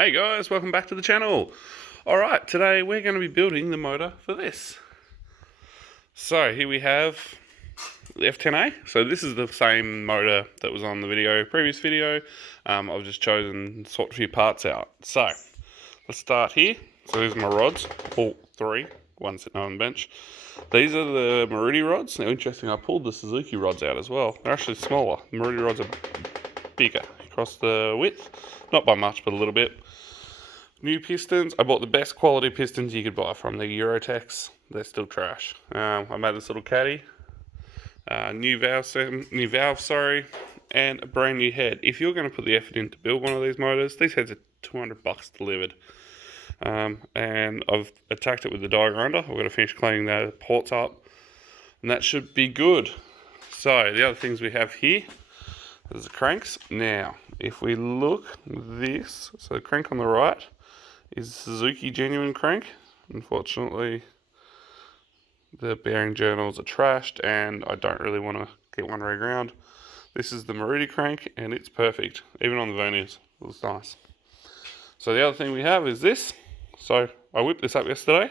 Hey guys, welcome back to the channel. Alright, today we're going to be building the motor for this. So here we have the F10A. So this is the same motor that was on the previous video. I've just chosen to sort a few parts out. So let's start here. So these are my rods, all three, one sitting on the bench. These are the Marudi rods. Now interesting, I pulled the Suzuki rods out as well. They're actually smaller. The Marudi rods are bigger across the width. Not by much, but a little bit. New pistons. I bought the best quality pistons you could buy from the Eurotex. They're still trash. I made this little caddy. New valve, and a brand new head. If you're going to put the effort in to build one of these motors, these heads are $200 delivered. And I've attacked it with the die grinder. I've got to finish cleaning the ports up, and that should be good. So the other things we have here is the cranks. Now, if we look at this, so the crank on the right is Suzuki genuine crank. Unfortunately, the bearing journals are trashed and I don't really want to get one reground. This is the Marudi crank and it's perfect. Even on the verniers, it looks nice. So the other thing we have is this. So I whipped this up yesterday.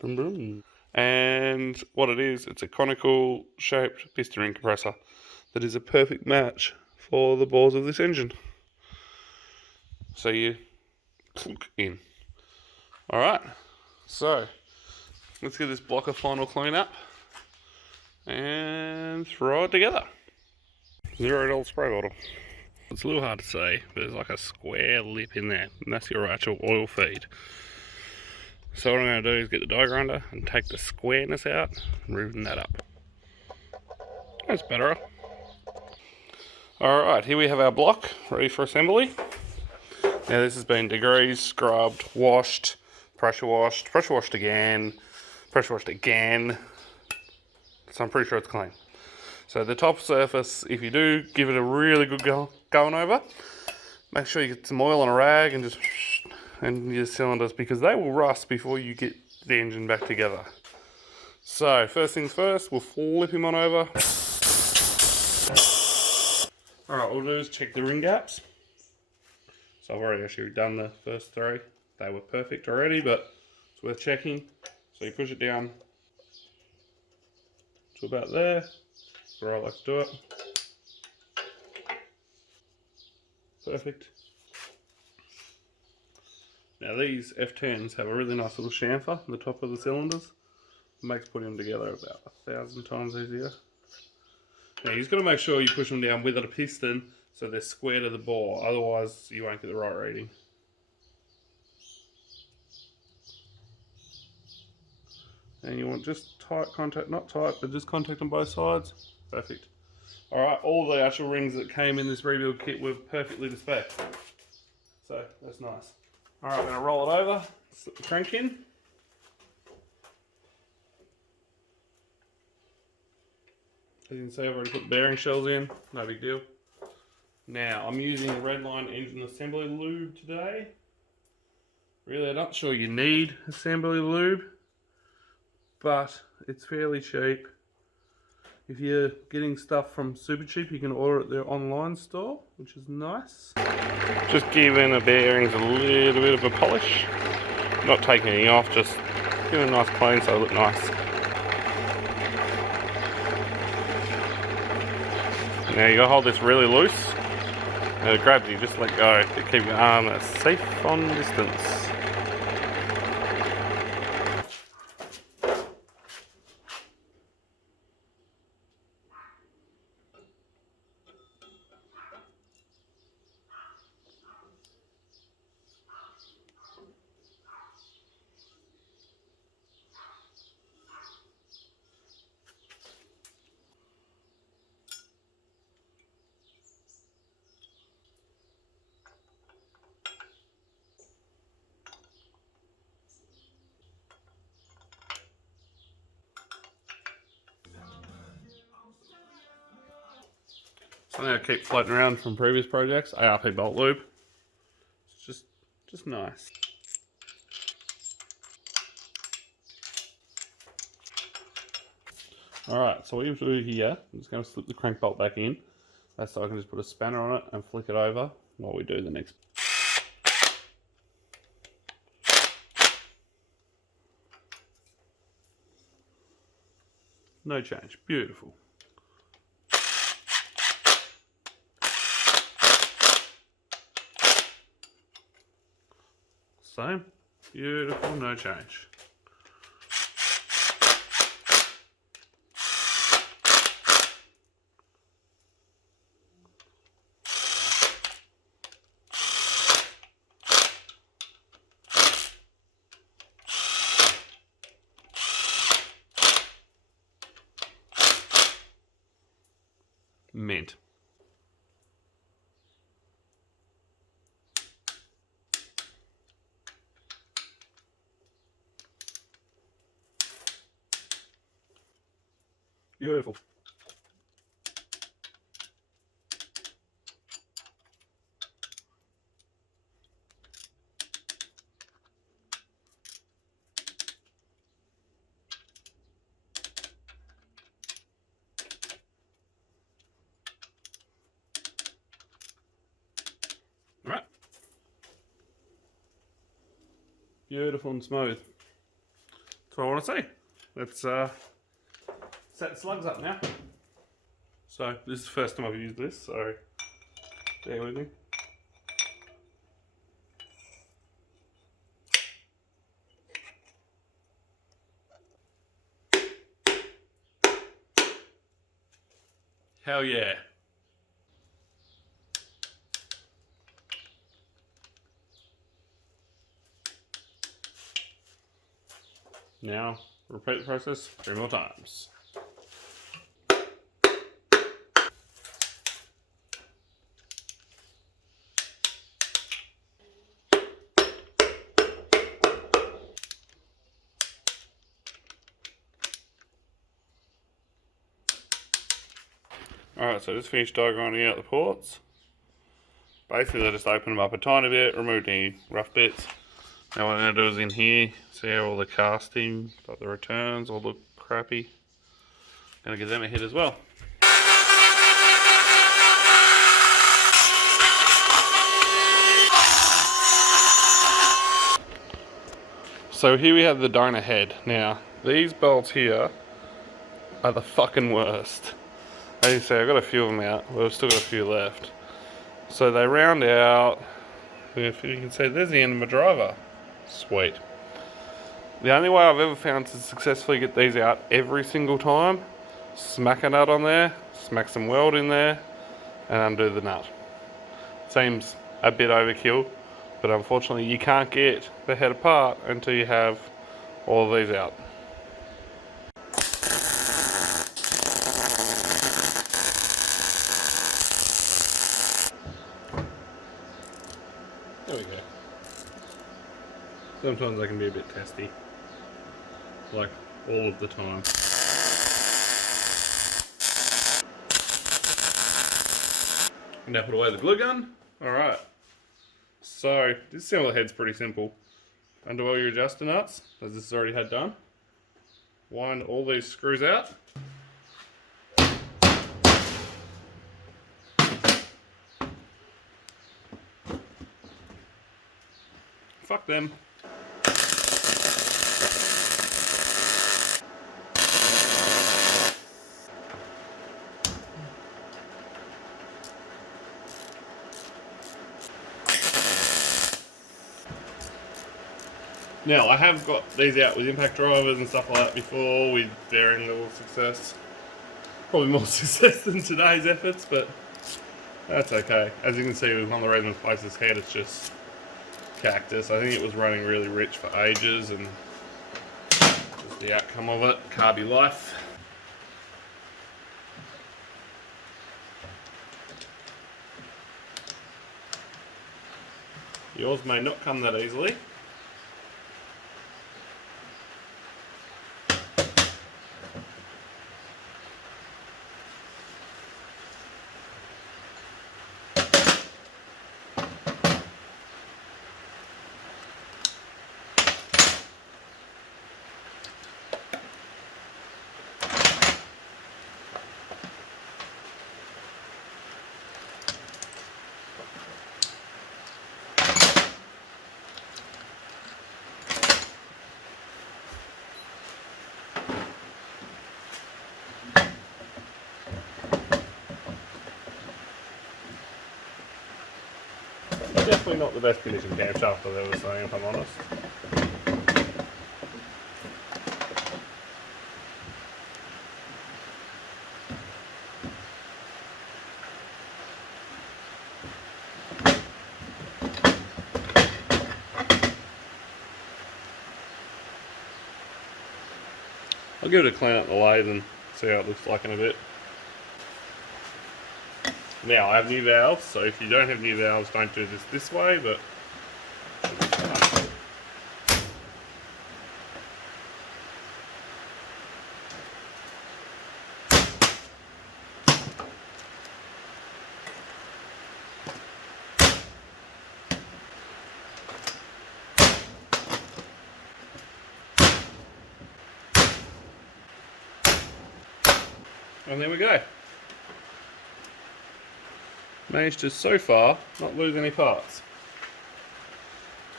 Boom, boom. And what it is, it's a conical shaped piston ring compressor that is a perfect match for the balls of this engine. So you plunk in. Alright, so let's get this block of final clean up and throw it together. $0 spray bottle. It's a little hard to see, but there's like a square lip in there, and that's your actual oil feed. So what I'm going to do is get the die grinder and take the squareness out and riven that up. That's better. Alright, here we have our block ready for assembly. Now this has been degreased, scrubbed, washed, pressure washed again, so I'm pretty sure it's clean. So the top surface, if you do give it a really good going over, make sure you get some oil on a rag and just and your cylinders, because they will rust before you get the engine back together. So first things first, we'll flip him on over. Alright, what we'll do is check the ring gaps. So I've already actually done the first three. They were perfect already, but it's worth checking. So you push it down to about there. That's where I like to do it. Perfect. Now these F10s have a really nice little chamfer on the top of the cylinders. It makes putting them together about 1,000 times easier. Now you've got to make sure you push them down with a piston so they're square to the bore, otherwise you won't get the right reading. And you want just tight contact, not tight, but just contact on both sides. Perfect. Alright, all the actual rings that came in this rebuild kit were perfectly to spec. So that's nice. Alright, I'm going to roll it over, slip the crank in. As you can see, I've already put bearing shells in, no big deal. Now, I'm using the Redline engine assembly lube today. Really, I'm not sure you need assembly lube, but it's fairly cheap. If you're getting stuff from Supercharged, you can order it at their online store, which is nice. Just giving the bearings a little bit of a polish. Not taking any off, just giving a nice clean so they look nice. Now you gotta hold this really loose. And it grabs you, just let go to keep your arm at a safe on distance. Something I keep floating around from previous projects, ARP bolt lube. It's just nice. Alright, so what you do here, I'm just going to slip the crank bolt back in. That's so I can just put a spanner on it and flick it over while we do the next. No change. Beautiful. Same. Beautiful, no change. Mint. Beautiful. Right. Beautiful and smooth. That's what I want to see. Let's set the slugs up now. So this is the first time I've used this, so bear with me. Hell yeah. Now, repeat the process 3 more times. Alright, so just finished diagramming out the ports. Basically, I just opened them up a tiny bit, removed any rough bits. Now what I'm going to do is in here, see how all the casting, like the returns, all look crappy. Going to give them a hit as well. So here we have the donor head. Now, these bolts here are the fucking worst. As you see, I've got a few of them out, but I've still got a few left. So they round out, if you can see, there's the end of my driver. Sweet. The only way I've ever found to successfully get these out every single time, smack a nut on there, smack some weld in there, and undo the nut. Seems a bit overkill, but unfortunately you can't get the head apart until you have all of these out. There we go. Sometimes they can be a bit testy, like all of the time. Now put away the glue gun. Alright, so this assembly head's pretty simple. Undo all your adjuster nuts, as this is already had done. Wind all these screws out. Fuck them. Now, I have got these out with impact drivers and stuff like that before with varying level of success. Probably more success than today's efforts, but that's okay. As you can see with one of the reasons I placed this head, it's just cactus. I think it was running really rich for ages, and just the outcome of it, carby life. Yours may not come that easily. actually not the best finishing camshaft I've ever seen, if I'm honest. I'll give it a clean up the lathe and see how it looks like in a bit. Now, I have new valves, so if you don't have new valves, don't do this way, but should be fine. And there we go. Managed to, so far, not lose any parts.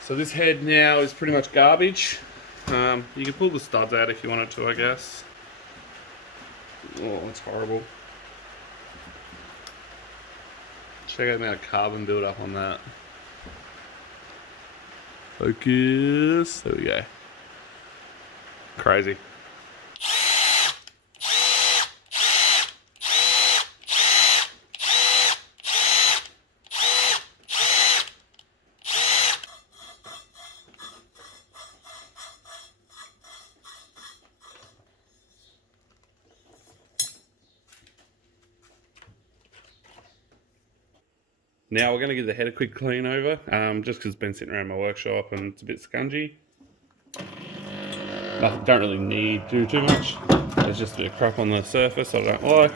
So this head now is pretty much garbage. You can pull the studs out if you wanted to, I guess. Oh, that's horrible. Check out the amount of carbon build-up on that. Focus. There we go. Crazy. Now we're going to give the head a quick clean over, just because it's been sitting around my workshop and it's a bit scungy. Don't really need to do too much. There's just a bit of crap on the surface I don't like.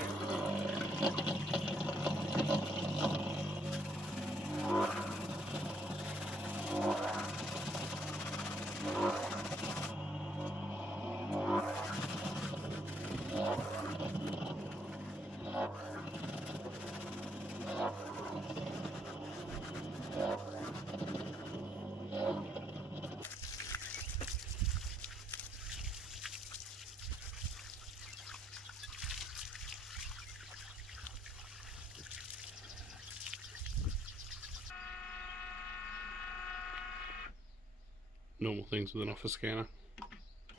Normal things with an office scanner.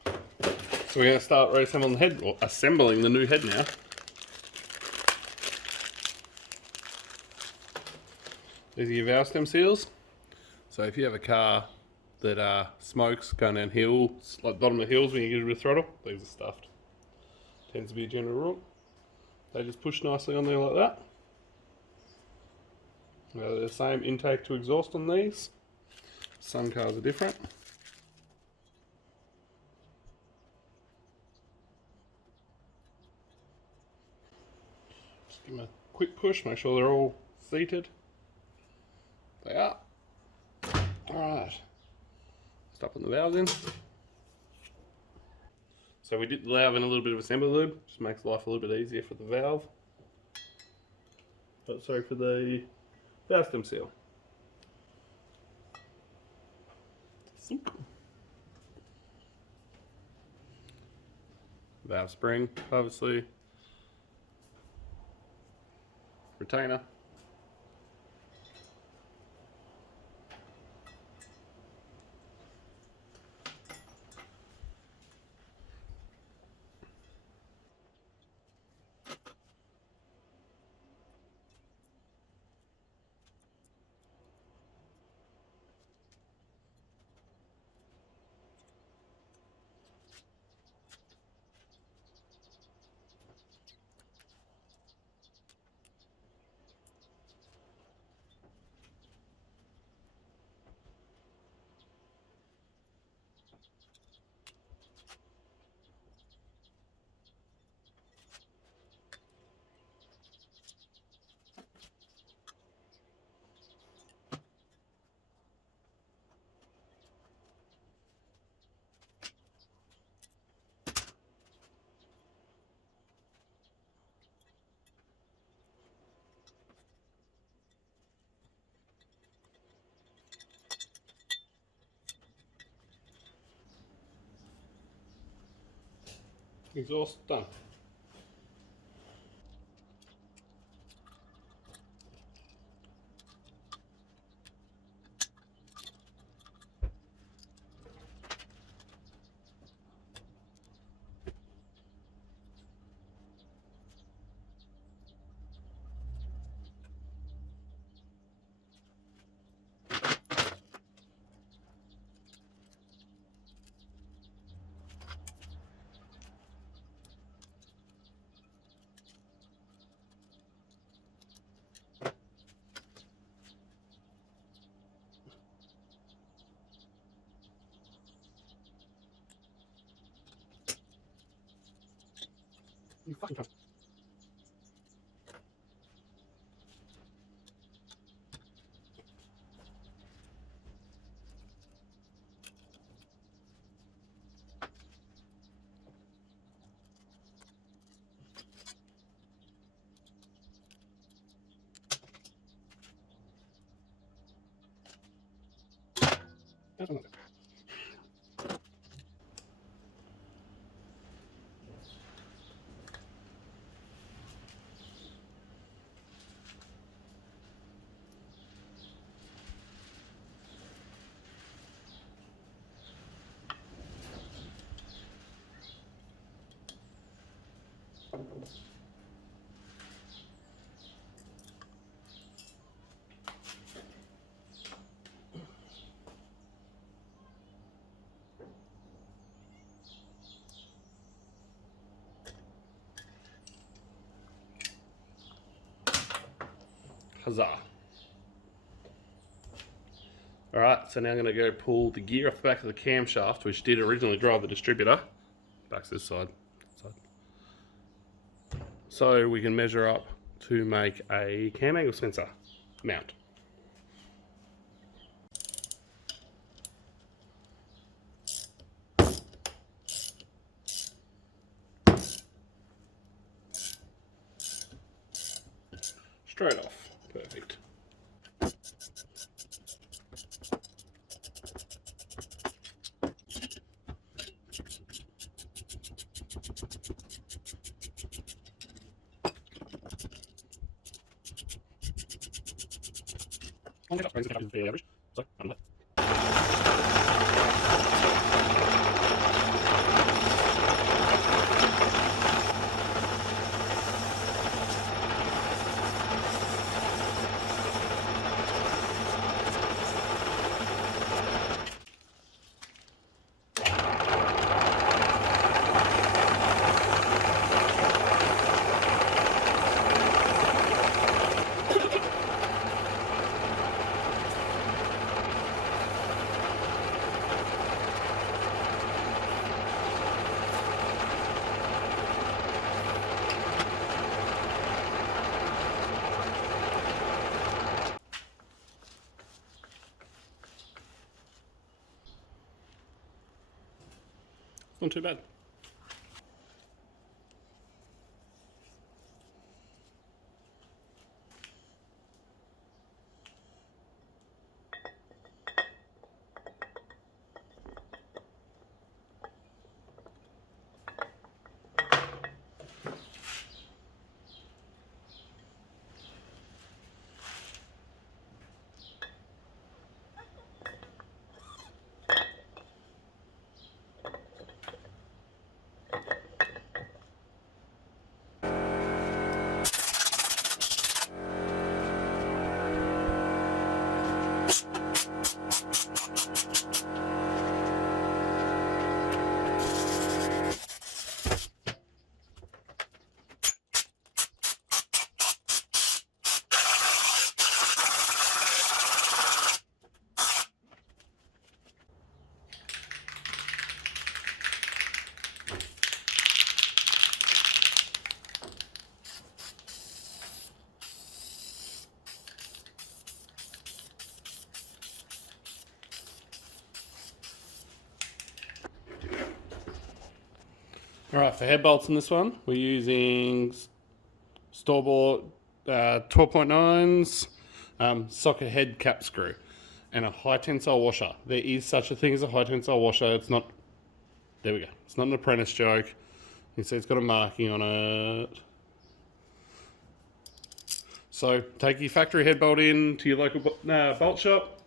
So we're going to start reassembling the head, or assembling the new head now. These are your valve stem seals. So if you have a car that smokes going down hills, like bottom of hills when you get a bit of throttle, these are stuffed. Tends to be a general rule. They just push nicely on there like that. Now they're the same intake to exhaust on these. Some cars are different. Just give them a quick push, make sure they're all seated. They are. Alright. Stopping the valves in. So we did the valve in a little bit of assembly lube, just makes life a little bit easier for the valve. But sorry, for the valve stem seal. Valve spring, obviously. Retainer. Exhaust done. Huzzah. Alright, so now I'm going to go pull the gear off the back of the camshaft, which did originally drive the distributor. Back to this side. So we can measure up to make a cam angle sensor mount. Straight off. Perfect. Average. So, not too bad. Alright, for head bolts in this one, we're using store-bought 12.9s, socket head cap screw, and a high tensile washer. There is such a thing as a high tensile washer. It's not, there we go. It's not an apprentice joke. You can see it's got a marking on it. So take your factory head bolt in to your local bolt shop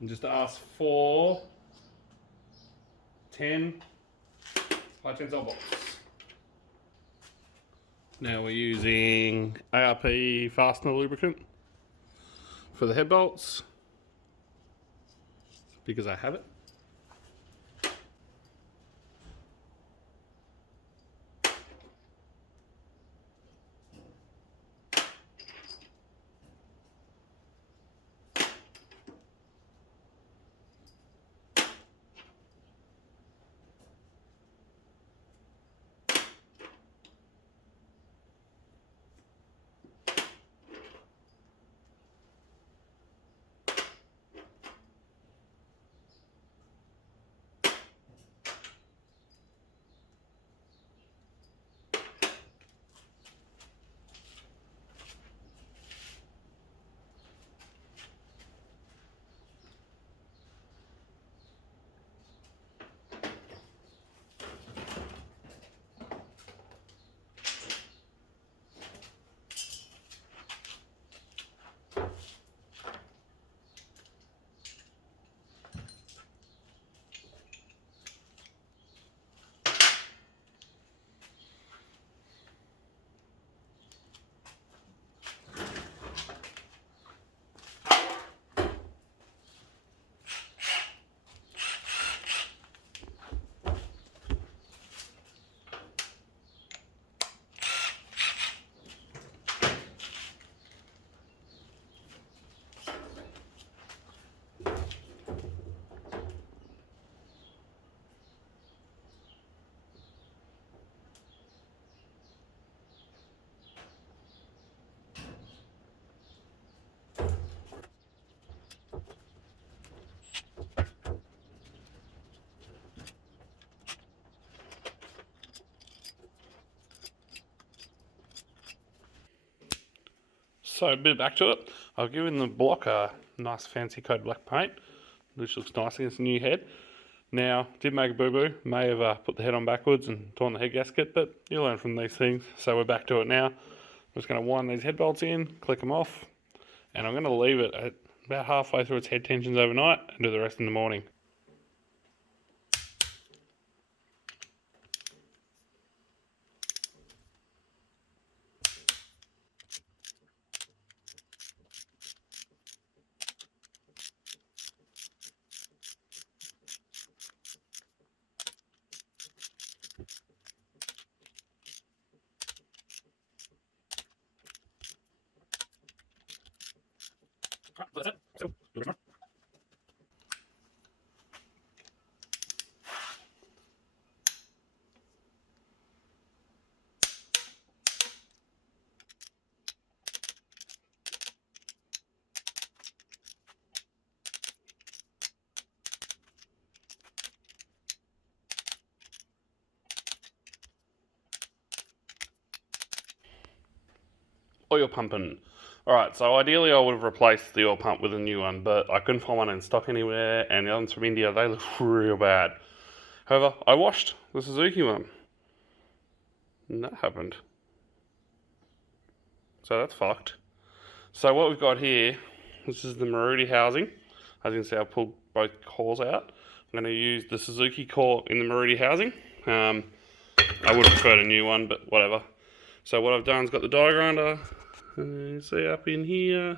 and just ask for 10 high tensile bolts. Now we're using ARP fastener lubricant for the head bolts because I have it. So a bit back to it. I've given the block a nice fancy coat black paint, which looks nice against the new head. Now, did make a boo-boo, may have put the head on backwards and torn the head gasket, but you learn from these things. So we're back to it now. I'm just going to wind these head bolts in, click them off, and I'm going to leave it at about halfway through its head tensions overnight and do the rest in the morning. Oil pumping. Alright, so ideally I would have replaced the oil pump with a new one, but I couldn't find one in stock anywhere, and the ones from India, they look real bad. However, I washed the Suzuki one, and that happened. So that's fucked. So what we've got here, this is the Maruti housing. As you can see, I've pulled both cores out. I'm going to use the Suzuki core in the Maruti housing. I would have preferred a new one, but whatever. So what I've done is got the die grinder, and you see up in here,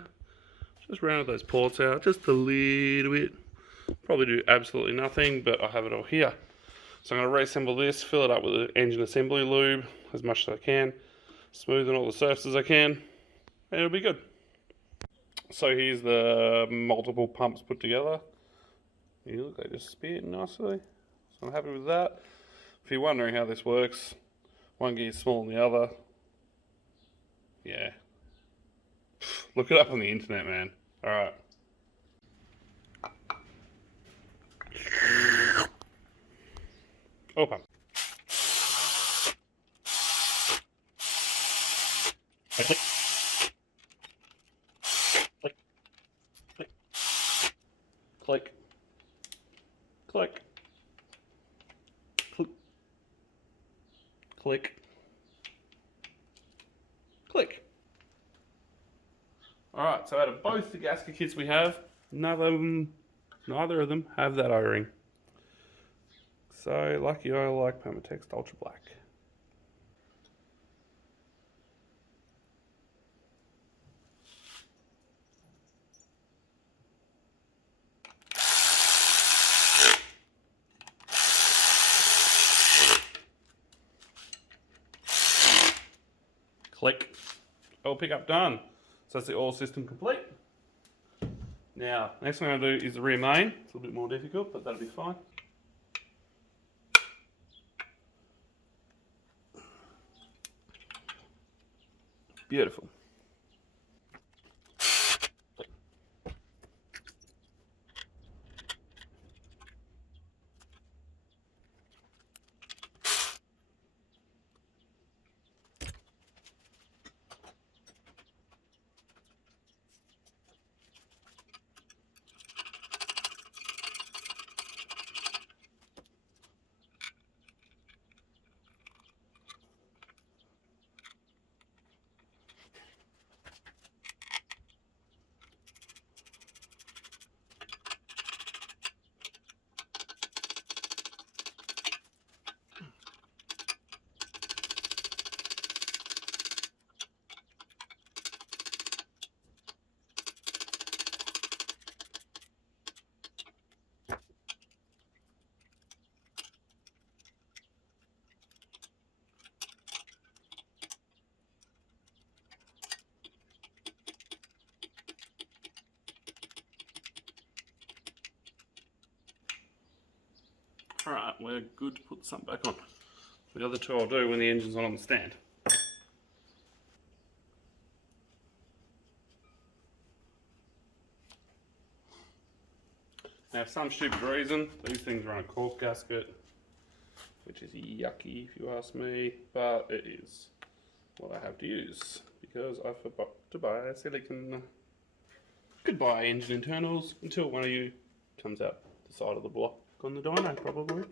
just rounded those ports out just a little bit. Probably do absolutely nothing, but I have it all here. So I'm going to reassemble this, fill it up with the engine assembly lube as much as I can, smoothen all the surfaces I can, and it'll be good. So here's the multiple pumps put together. You look, they just spit nicely. So I'm happy with that. If you're wondering how this works, one gear's smaller than the other. Yeah. Look it up on the internet, man. Alright. Oil pump. Click. Click. Click. Click. Click. Click. Click. Click. Alright, so out of both the gasket kits we have, neither of them have that O-ring. So, lucky I like Permatex Ultra Black. Click. Oil pickup done. So that's the oil system complete. Now, next thing I'm going to do is the rear main. It's a little bit more difficult, but that'll be fine. Beautiful. Alright, we're good to put the sump back on. The other two I'll do when the engine's not on the stand. Now, for some stupid reason, these things run a cork gasket, which is yucky if you ask me, but it is what I have to use because I forgot to buy a silicon. Could buy engine internals until one of you comes out the side of the block on the dyno, probably.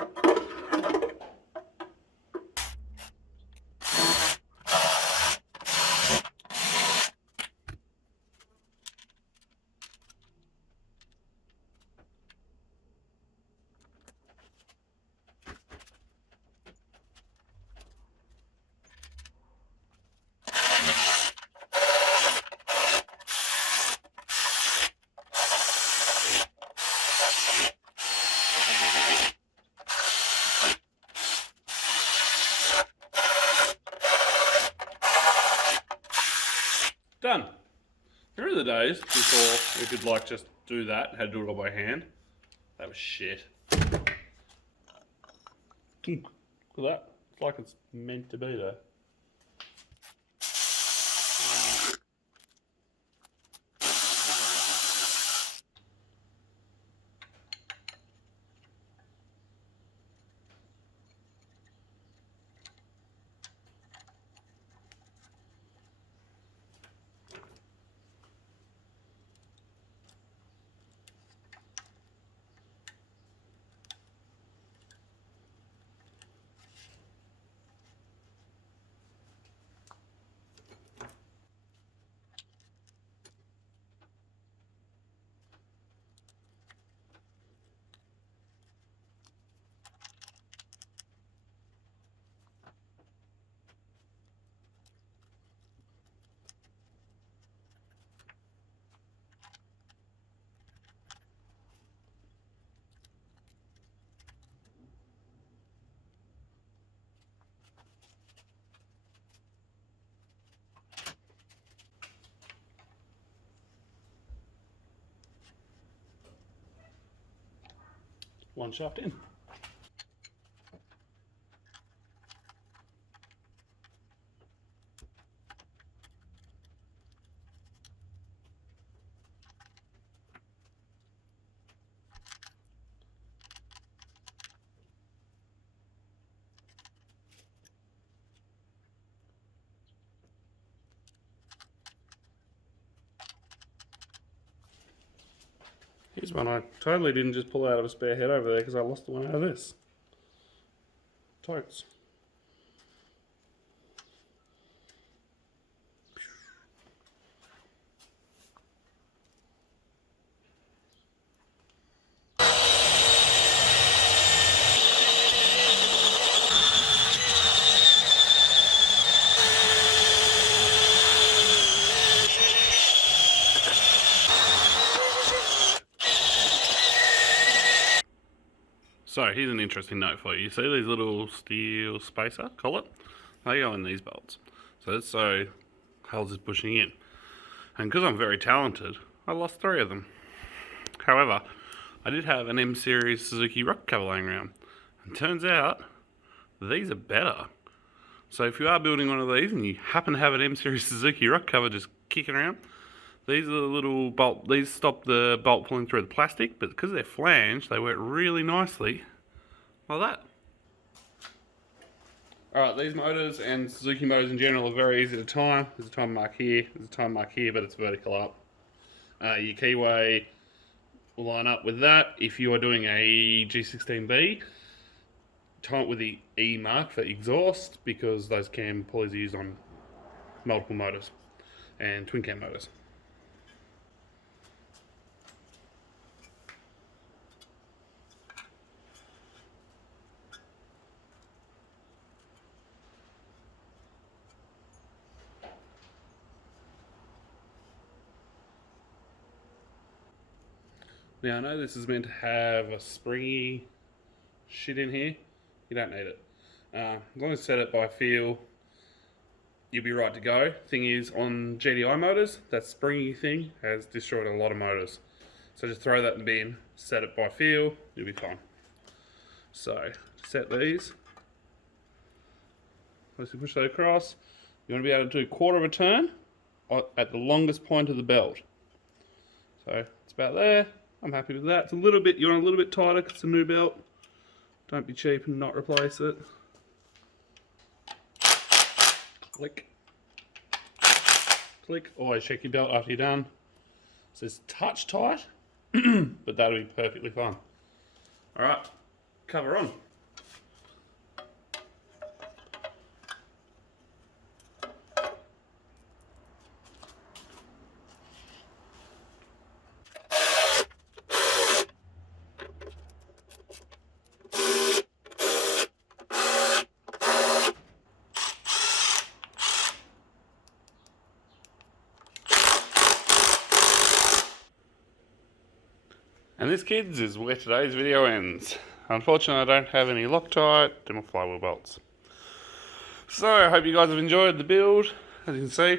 Done. Remember the days before we could like just do that, had to do it all by hand? That was shit. Look at that. It's like it's meant to be there. One shaft in. Here's one I totally didn't just pull out of a spare head over there because I lost the one out of this. Totes. So here's an interesting note for you. You see these little steel spacer collet? They go in these bolts. So that's so hulls is pushing in. And because I'm very talented, I lost 3 of them. However, I did have an M series Suzuki rock cover laying around. And turns out, these are better. So if you are building one of these and you happen to have an M series Suzuki rock cover just kicking around, these are the little bolt, these stop the bolt pulling through the plastic, but because they're flanged, they work really nicely like that. Alright, these motors and Suzuki motors in general are very easy to time. There's a time mark here, there's a time mark here, but it's vertical up. Your keyway will line up with that. If you are doing a G16B, time it with the E mark for exhaust, because those cam pulleys are used on multiple motors and twin cam motors. Now I know this is meant to have a springy shit in here. You don't need it. As long as you set it by feel, you'll be right to go. Thing is, on GDI motors, that springy thing has destroyed a lot of motors. So just throw that in the bin, set it by feel, you'll be fine. So, set these. Once you push that across, you want to be able to do a quarter of a turn at the longest point of the belt. So, it's about there. I'm happy with that. It's a little bit, you want a little bit tighter because it's a new belt. Don't be cheap and not replace it. Click. Click. Always check your belt after you're done. It says touch tight, but that'll be perfectly fine. Alright, cover on. And this, kids, is where today's video ends. Unfortunately, I don't have any Loctite and my flywheel bolts. So, I hope you guys have enjoyed the build. As you can see,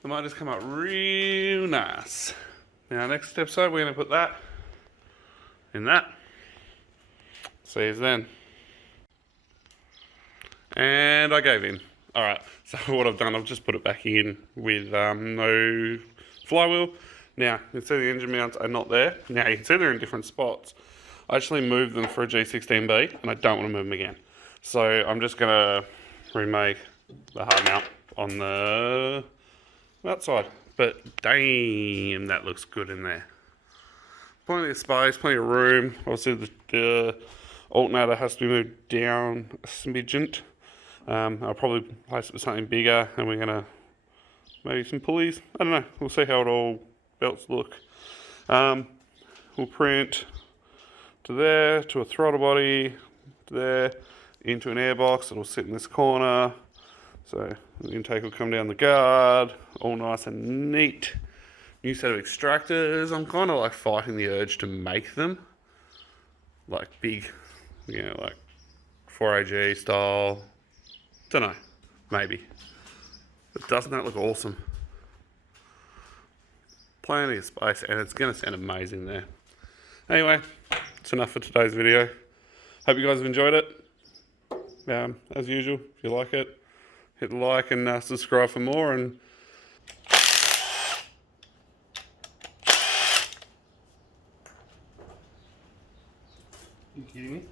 the motor's come up real nice. Now, next episode, we're going to put that in that. See you then. And I gave in. Alright, so what I've done, I've just put it back in with no flywheel. Now, you can see the engine mounts are not there. Now, you can see they're in different spots. I actually moved them for a G16B, and I don't want to move them again. So, I'm just going to remake the hard mount on the outside. But, damn, that looks good in there. Plenty of space, plenty of room. Obviously, the alternator has to be moved down a smidgen. I'll probably place it with something bigger, and we're going to maybe some pulleys. I don't know. We'll see how it all belts look. We'll print to there, to a throttle body, to there, into an airbox. It'll sit in this corner. So the intake will come down the guard, all nice and neat. New set of extractors. I'm kind of like fighting the urge to make them like big, you know, like 4AG style. Don't know, maybe. But doesn't that look awesome? Plenty of space, and it's going to sound amazing there. Anyway, it's enough for today's video. Hope you guys have enjoyed it. As usual, if you like it, hit the like and subscribe for more. And you kidding me?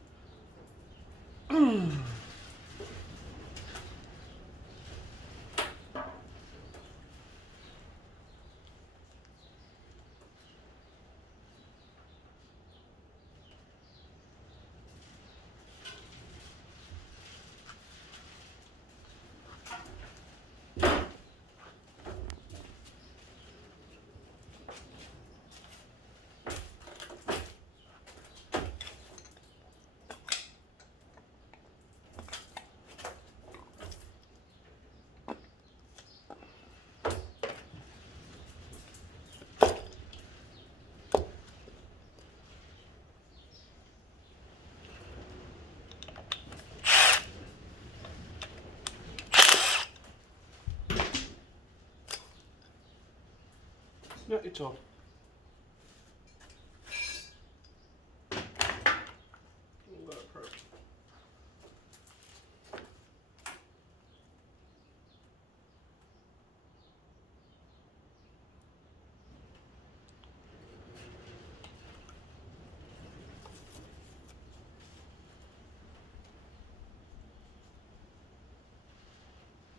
Not at all.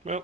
Well,